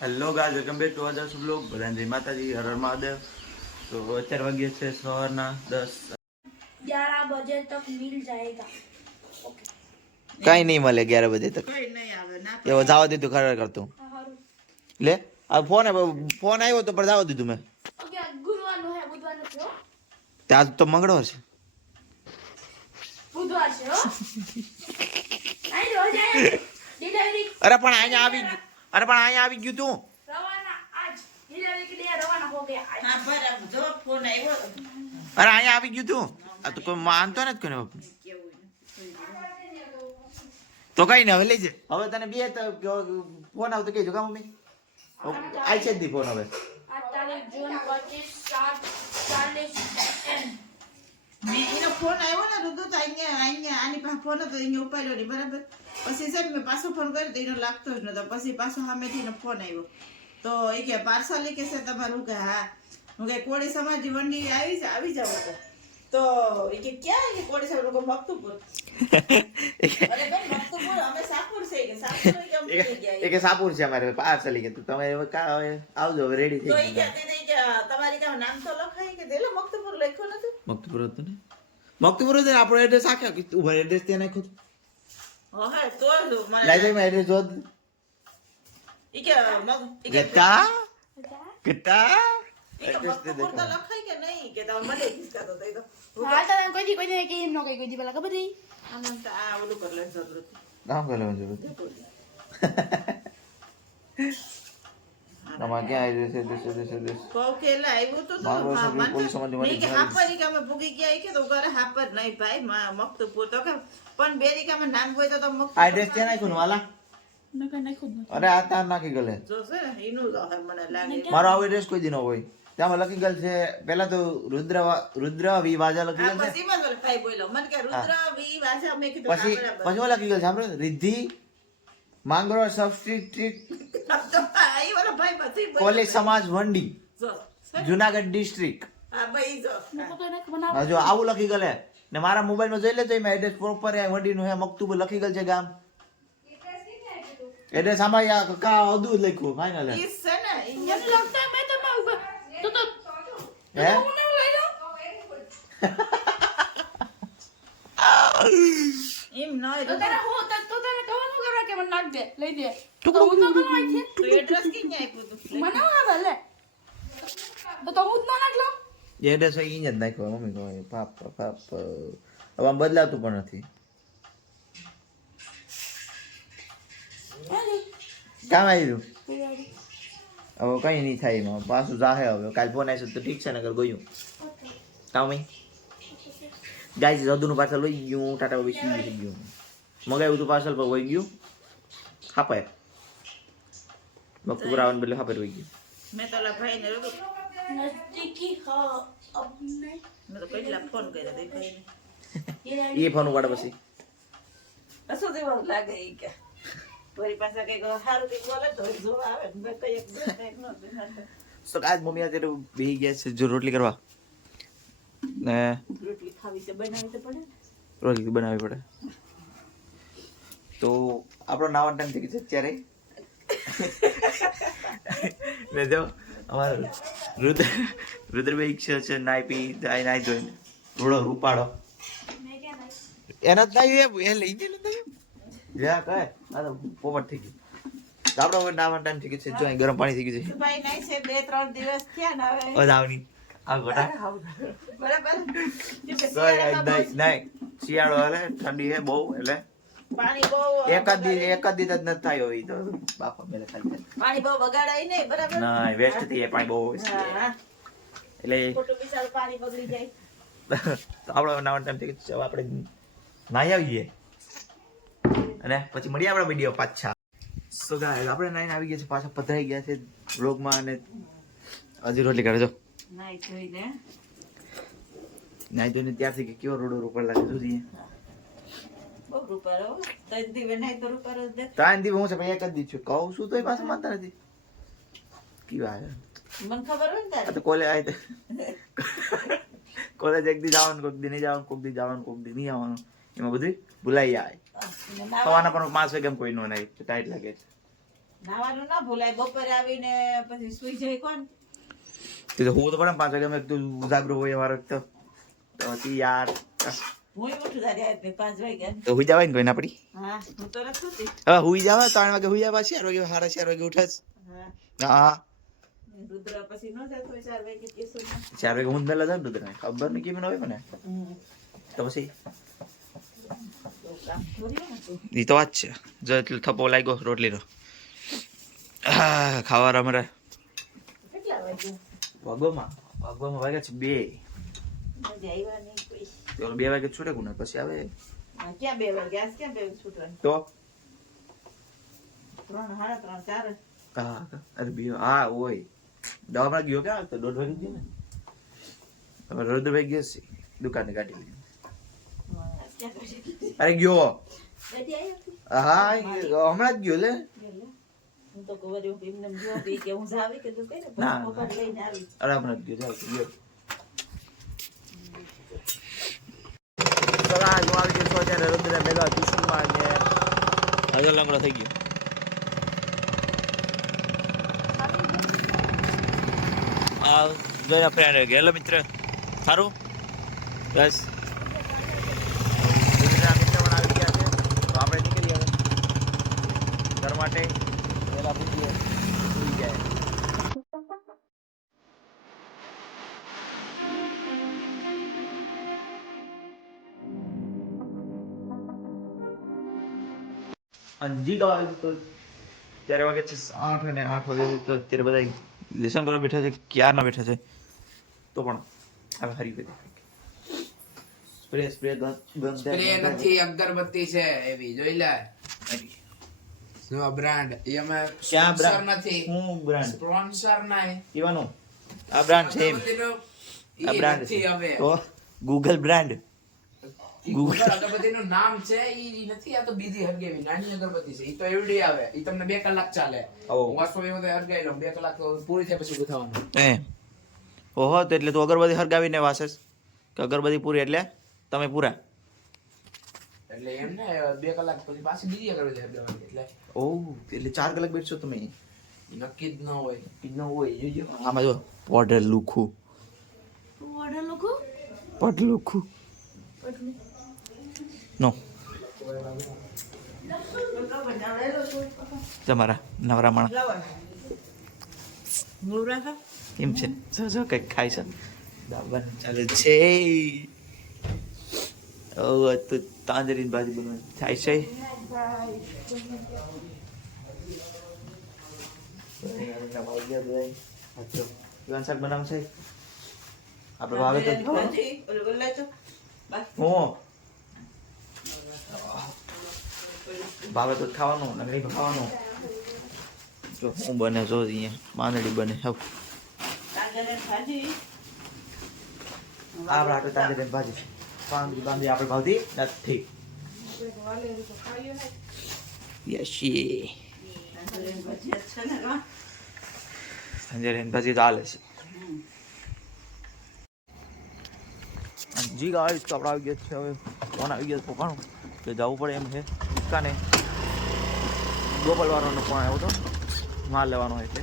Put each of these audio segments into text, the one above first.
Hello ગાજ welcome back to others blog બધાને જય માતાજી હર હર મહાદેવ તો અત્યારે વાગ્યે છે સવારના દસ. ગ્યારા બજે તક મિલ જાયેગા કાંઈ નહીં મળે ગ્યારા બજે તક. એવો જાવ દીધું ખરેખર કરતું. લે આ ફોન આવ્યો ફોન આવ્યો તો પર જાવ દીધું મેં. ત્યાં તો મંગળવાર છે. અરે પણ અહીંયા આવી અરે પણ અહીંયા આવી ગયું તું. અરે અહીંયા આવી ગયું તું. આ તો કોઈ માનતો નથી કોને બાપને તો કઈ ને હવે લઈ જે. હવે તને બે ફોન આવતો કહેજો કા મમ્મી? આવી છે જ નહીં ફોન હવે. ફોન આવ્યો ને તો અહીંયા અહીંયા આની પાસે ફોન હતો અહીંયા ઉપાડ્યો નહીં બરાબર? પછી છે ને મેં પાછો ફોન કર્યો તો એનો લાગતો જ નતો. પછી પાછો સામેથી એનો ફોન આવ્યો. તો એ કે પાર્સલ કે છે તમારું? કે હા. હું કે કોળી સમાજી વંડી આવી છે આવી જાવ તો. તો એ કે ક્યાં એ કે કોળી સમાજ? લોકો ભક્તપુર. અરે બેન મક્તુપુર અમે સાપુર છે. કે સાપુર કે એ સાપુર છે અમારે પાર્સલ કે તું તમે હવે આવજો રેડી તો થઈ એ કહેતી કે તમારી કામ નામ તો લખાય કે દેલો મક્તપુર લખ્યો નથી? મક્તપુર હતું ને? મક્તપુર હતું આપણો એડ્રેસ આખ્યા કે ઊભા એડ્રેસ ત્યાં નાખ્યું તો? લાઈબ્રેરીમાં એડ્રેસ જોત ગતા? ગતા? નામ કહેવાનું છે મામા ક્યાં આવ્યું છે દેશે દેશે દેશ કહું કે એટલે આવ્યું તો મારો છોકરો પોલીસ સમાજ મારી કે હાપર કે અમે ભૂગી ગયા કે તો ઘરે હાપર નહીં ભાઈ મક્તપુર તો કે પણ બેરી કે અમે નામ હોય તો તો મક્ત એડ્રેસ ક્યાં નાખ્યું વાલા? અરે આ તાર નાખી ગલે. મારો આવો એડ્રેસ કોઈ દિનો હોય. ત્યાં લખી ગયેલ છે પેલા તો રુદ્ર રુદ્ર વી વાજા લખી ગયેલ છે. પછી પછી લખી ગયેલ છે સાંભળો રિદ્ધિ માંગરો સબસ્ટિટ્યુટ કોલેજ સમાજ વંડી. જુનાગઢ ડિસ્ટ્રિક્ટ હજુ આવું લખી ગયેલે. ને મારા મોબાઈલમાં જોઈ લેજો એમાં એડ્રેસ પ્રોપર એ વંડીનું હે મકતુબ લખી ગયેલ છે ગામ. એડ્રેસ આમાં યા કાકા અધૂર લખ્યું ફાઇનલ હે? હે એમ ન મને નાખ જ નાખ્યો મમ્મી કહે પાપ પાપ હવે આમ બદલાતું પણ નથી કામ આવ્યું હવે કઈ નહીં થાય એમાં પાછું જાહે હવે કાલ ફોન આવ્યો તો ઠીક છે નગર ગયું કામ ગાય જદુનું પાર્સલ વહી ગયું ટાટા બાબી ગયું મગાવ્યું હતું પાર્સલ પર વહી ગયું Hapa ya? Magkukurawan bala hapa ruwig. મેં તો ઓલા ભાઈને રોકી નજીકી હો અમને મેં તો કેટલા ફોન કર્યા તે ભાઈને એ ફોન ઉગાડ પછી શું જેવું લાગે એ કે તારી પાસે કઈ હારું કઈ બોલે તો જોવા આવે મેં કઈ એક તો આજ મમ્મી આજે બેહી ગયા છે જો રોટલી કરવા ને રોટલી ખાવી છે બનાવી તો પડે રોટલી બનાવી પડે તો આપણો નાવાનો ટાઈમ થઈ ગયો છે અત્યારે. ને જો અમારો રુદ્ર રુદ્રભાઈ ઈચ્છે છે નાઈ પી નાઈ નાઈ ધોઈને. થોડો રૂપાડો એના જ નાઈ એ લઈ ગયેલો નાઈ કહે આ તો પોપટ થઈ ગયું. તો આપણો હવે નાવા ટાઈમ થઈ ગયો છે જો અહીં ગરમ પાણી થઈ ગયું છે. ભાઈ નાઈ છે બે ત્રણ દિવસ થયા ને હવે. આવની આ ગોટા બરાબર. શિયાળો એટલે ઠંડી છે બહુ એટલે પાણી બહુ એક જ દી એક જ દી જ નથી થાય હોય તો બાપા મેલે ખાલી થાય. પાણી બહુ બગાડાય નહીં બરાબર? ના વેસ્ટ થઈ જાય પાણી બહુ waste થઈ જાય. હા એટલે ખોટું બિચારું પાણી બગડી જાય. આપણો નાવાનો ટાઈમ નાહી આવીએ. અને પછી મળીએ આપણા વીડિયો પાછા. સો ગાઈસ આપણે નાઈને આવી ગયા છે પાછા પધરાઈ ગયા છે બ્લોગમાં અને હજી રોટલી કરે જો. નાઈ જોઈને નાઈ જોઈને ત્યારથી કે કેવો રોડો રોકડ લાગે જોઈએ. બહુ રૂપારો ત્રણ તો રૂપારો જ ત્રણ દી હું છે ભાઈ એક જ દી છું. કહું છું તો પાછું માનતા નથી. કી વાત મને ખબર હોય ને આ તારે તો કોલેજ એક દી જવાનું કોક દી નહીં જવાનું કોક દી જવાનું કોક દી નહીં જવાનું એમાં બધું ભૂલાઈ જાય. સવારના પણ પાંચ વાગે કોઈ નો નહીં? ટાઈટ લાગે. છે નાવાનું ના ભૂલાય. બપોરે આવીને પછી સુઈ જાય કોણ? તે તો હું તો પણ પાંચ વાગે મેં તો જાગરો હોય અમારો તો. તો પછી યાર તો હુઈ જવાય ને કોઈ ના પડી. હવે હુઈ જાવ ત્રણ વાગે હુઈ જવા ચાર વાગે સાડા ચાર વાગે ઉઠે હા. ચાર વાગે પહેલા ખબર નહીં કેમ ન હોય મને. તો પછી. એ તો. વાત છે. જો એટલો થપ્પો લાગ્યો રોટલીનો. ખાવા વાગ્યા? વાગવામાં? વાગવામાં વાગ્યા છે બે. મજા આવ્યા નહીં કોઈ. તો બે વાગે છૂટે ને પછી આવે. ક્યાં બે વાગે? આજ ક્યાં બે છૂટવાનું? તો? ત્રણ સાડા ત્રણ ચાર. હા અરે બે હા હોય. દવામાં ગયો ક્યાં? તો દોઢ વાગે ગયો ને. રુદ્રભાઈ ગયો છે. દુકાને કાઢી? અરે ગયો? હા હમણાં જ ગયો લે. હું તો ખબર એમને એમ કે હું જાવી કે તું કઈ ને? ના, પછી મોબાઈલ લઈને આવી. અરે હમણાં જ ગયો. જાઓ ગયો ચલો આ જો આવી ગયો છો ત્યારે રુદ્ર ભેગા ટ્યુશનમાં ને હજુ લંગડો થઈ ગયો. આ જોયા ફ્રેન્ડ ગયેલો મિત્ર. સારું? બસ. મિત્રના મિત્ર પણ આવી ગયા છે. તો આપણે નીકળી હવે. ઘર માટે. પહેલાં પૂછીએ. અંજી ગાય તો ત્યારે વાગે છે આઠ અને આઠ વાગે તો અત્યારે બધા લેસન કરવા બેઠા છે ક્યારના બેઠા છે તો પણ હવે હરી ગઈ સ્પ્રે સ્પ્રે સ્પ્રે નથી અગરબત્તી છે એવી જોઈ લે. નો બ્રાન્ડ એ અમે ક્યાં બ્રાન્ડ નથી. હું બ્રાન્ડ સ્પોન્સર નહીં. કેવાનું આ બ્રાન્ડ છે આ બ્રાન્ડ છે. હવે. તો ગૂગલ બ્રાન્ડ અગરબત્તીનું નામ છે ઈ નથી આ તો બીજી હરગેવી નાની અગરબત્તી છે. ઈ તો એવડી આવે. ઈ તમને બે કલાક ચાલે. હું વાસ્તવ એમાં તો હરગાઈ લઉં બે કલાક પૂરી થાય પછી ગુથાવાનું એ. ઓહો તો એટલે તું અગરબત્તી હરગાવીને વાસેસ? કે અગરબત્તી પૂરી એટલે? તમે પૂરા? એટલે એમ ને બે કલાક પછી પાછી બીજી અગરબત્તી હરગાવાની એટલે. ઓહ એટલે ચાર કલાક બેઠશો તમે? નક્કી જ ન હોય. ન હોય જોજો આમાં જો પોડર લુખું ઓર્ડર લુખું પડ લુખું નો તમારા નવરા માણસ? કેમ છે. જો જો કંઈક ખાય છે? દાબન ચાલે છે. ઓ તો તાંજરીન ભાજી બનવાની થાય છે? કેવાનું શાક બનાવ છે? આપણે ભાવે તો. હું ભાવે તો ખાવાનું નગર ખાવાનું. જો હું બને, જો અહીંયા માંદડી બને. હવ. આપણે આટલું તાંજરી ભાજી પાંદડી બાંધી આપણે ભાવતી નથી. યશી. સંજય ભાજી જ છે ને કા? તાંજરી ભાજી તો હાલે છે. જી ગાઈસ તો આપણે આવી ગયા છે હવે. ફોન આવી ગયો પપ્પાનો કે જવું પડે એમ છે. કાને ગોપાલવાળાનો ફોન આવ્યો હતો. માલ લેવાનો હોય એટલે.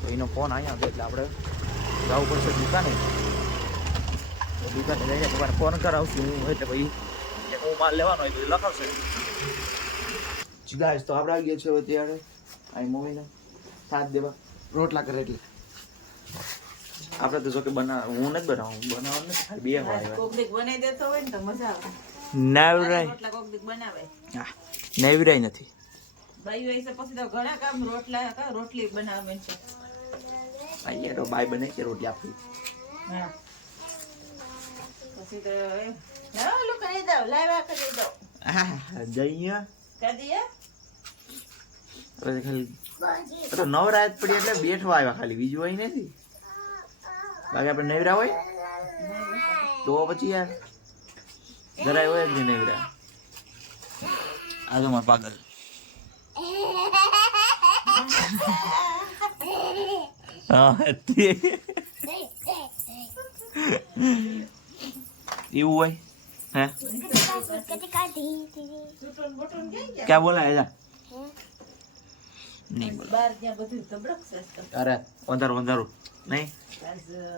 તો એનો ફોન અહીંયા હતો એટલે આપણે જવું પડશે દુકાને. તો દુકાને જઈને તમારે ફોન કરાવશું હું એટલે ભાઈ હું માલ લેવાનો હોય તો લખાવશે. જી તો આપણે આવી ગયા છે હવે ત્યારે. અહીં મમ્મીને સાથ દેવા. રોટલા કરે એટલે. આપણે તો જો કે બના હું નથી બનાવું બનાવવાનું બે હોય બનાવી દેતો હોય ને તો મજા આવે. નવરાય. નવરાય નથી. ભાઈ હશે પછી તો ઘણા કામ રોટલા બનાવે છે. અહીંયા તો બાય બને છે રોટલી આપી હા. પછી તો એ કરી દો લાવ્યા કરી દો હા જઈએ. કરી દે ખાલી તો નવરાત પડી એટલે બેઠવા આવ્યા ખાલી બીજું હોય નથી. બાકી આપણે નવરા હોય? તો પછી યાર. Darai wae dene ora. Aduh mah pagal. Oh, ah, eti. Iu wae. Hah? Kaya bola ya? aja. Nih, barnya betul, tebrok. Saya sekarang, ada, bentar, bentar, nih,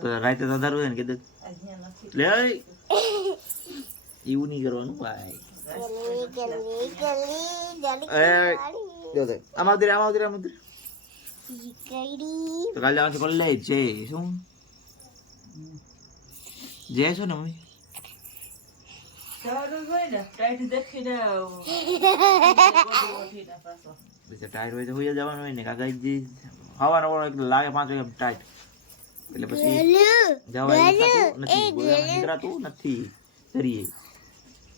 tuh, right, itu, ntar, udah, nih, kan, gitu, leh, એવું નહીં કરવાનું ભાઈ એ જો તે આમાં ઉતરી આમાં ઉતરી આમાં ઉતરી તો કાલે જવાનું છે કોલેજ છે શું જે છો ને મમ્મી જવાનું હોય ને ટાઈટ હોય તો હોઈ જવાનું હોય ને કાકા હવાનો લાગે પાંચ વાગે ટાઈટ એટલે પછી નથી નીકળાતું નથી કરીએ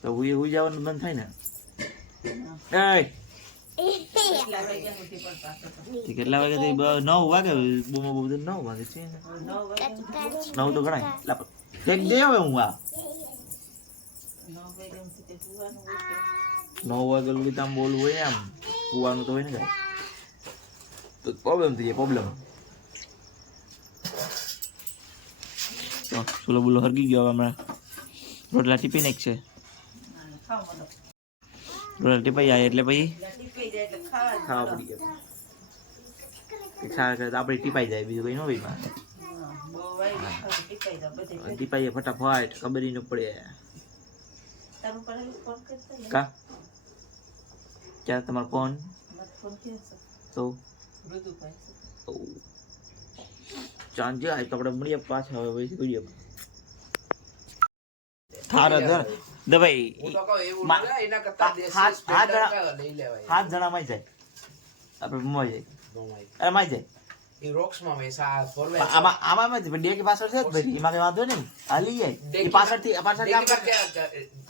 તો હુઈ હુઈ જવાનું બંધ થાય ને? એ. કેટલા વાગે થઈ? નવ વાગે? બૂમો બૂમ નવ વાગે છે. નવ તો ગણાય. લા પણ દે હવે હું આ. નવ વાગે લગી આમ બોલવું હોય આમ કુવાનું તો હોય ને કાંઈ. તો પ્રોબ્લેમ થઈ જાય પ્રોબ્લેમ તો સુલો બુલો હરગી ગયો હમણાં. રોટલા ટીપી નાખશે. રોટલા ટીપાઈ જાય એટલે પછી ખાવા પડી જાય ખાવા સારા કરે તો આપણે ટીપાઈ જાય બીજું કઈ ન હોય ખાવા ટીપાઈ ફટાફટ ખબર ન પડે. તારું પર ફોન કરતો કા? ક્યારે તમારો ફોન ફોન ક્યાં તો? મૃદુભાઈ આય તો આપણે મળીએ પાછા હવે વીડિયો થાર ધર ના લેવાય. હાથ જણા માં જાય. આપણે મોય જાય. અરે માં જાય. ઈ rocks માં મેં સા- four by પણ આમાં આમાં જ ડેકી પાછળ છે ભાઈ. એમાં કઈ વાંધો નહીં. હાલી જાય. એ પાછળથી પાછળથી આમ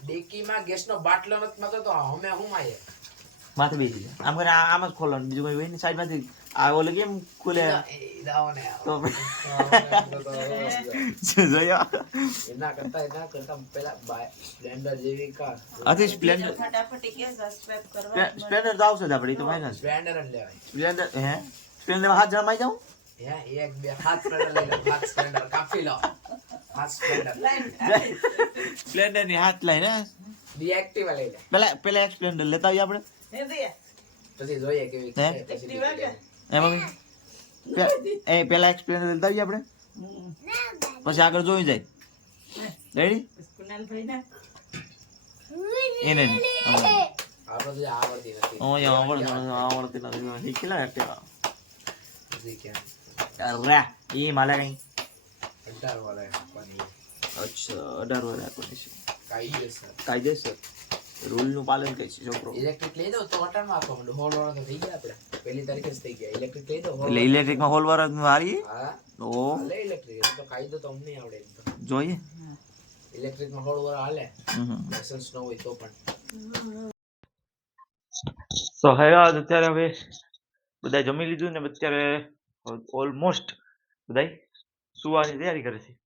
ડેકીમાં ગેસનો બાટલો નથી તો અમે હું માયે માથે બેસી આમ કરીને આમ જ ખોલવાનું. બીજું કઈ હોય નહીં. સાઈડમાંથી આ ઓલું કેમ ખુલે એના કરતા એના કરતા પેલા બાય- Splendor જેવી car. આથી સ્પ્લેન્ડર ફટાફટી કે સબસ્ક્રાઇબ કરવા સ્પ્લેન્ડર તો આવશે જ તો ફાઇનલ Splendor જ લેવાય. સ્પ્લેન્ડર હે સ્પ્લેન્ડર હાથમાં જાઉં હે, એક બે હાથ Splendor લઈ લો, હાથ સ્પ્લેન્ડર કાપી લો. હાથ Splendor. સ્પ્લેન્ડરની હાથ લઈને બી Activa લઈ લે. પેલા પેલા એક સ્પ્લેન્ડર લેતા આવીએ આપણે પછી જોઈએ કેવી Activa કે? એ મમ્મી? એ પેલા એક્સપ્લેન લેતા આવીએ આપણે. પછી આગળ જોઈ જાય. રેડી એને આવડતી નથી. શીખેલા? અરે, એ માલે કઈ અઢાર વાળા. અચ્છા અઢાર વર્ષ આપણને છે. કાયદેસર. કાયદેસર. રૂલનું પાલન કરી છે? છોકરો ઇલેક્ટ્રિક લઈ દો તો અટાણમાં આપવા માંડો હોલ વાળા તો થઈ ગયા આપણે. પહેલી તારીખે જ થઈ ગયા. ઇલેક્ટ્રિક લઈ દો એટલે ઇલેક્ટ્રિકમાં હોલ વાર હારી હા. તો ઇલેક્ટ્રિક તો કાયદો તો અમને આવડે તો. જોઈએ. ઇલેક્ટ્રિકમાં હોલ વાળા હાલે. હમ. લાયસન્સ ન હોય તો પણ. તો હવે અત્યારે હવે બધા જમી લીધું ને અત્યારે ઓલમોસ્ટ બધા સુવાની તૈયારી કરે છે.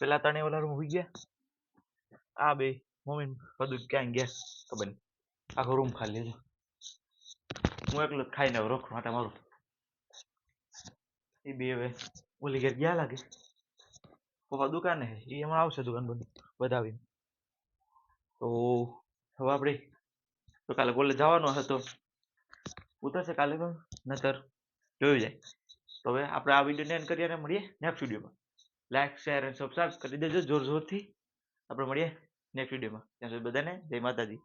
પેલા ત્રણે ઓલા રૂમ હોઈ ગયા. આ બે. મમ્મી બધું ક્યાં ગયા ખબર આખો રૂમ ખાલી છે હું એકલો ખાઈને રોખ માટે મારું એ બે હવે ઓલી ઘેર ગયા લાગે પપ્પા દુકાને એ હમણાં આવશે દુકાન બંધ બધાવીને તો હવે આપણે તો કાલે કોલેજ જવાનો હતો ઉતરશે કાલે પણ નતર જોયું જાય તો હવે આપણે આ વિડીયોને એન્ડ કરીએ અને મળીએ નેક્સ્ટ વિડીયોમાં લાઈક શેર અને સબસ્ક્રાઈબ કરી દેજો જોર જોરથી આપણે મળીએ નેક્સ્ટ વિડીયોમાં ત્યાં સુધી બધાને જય માતાજી.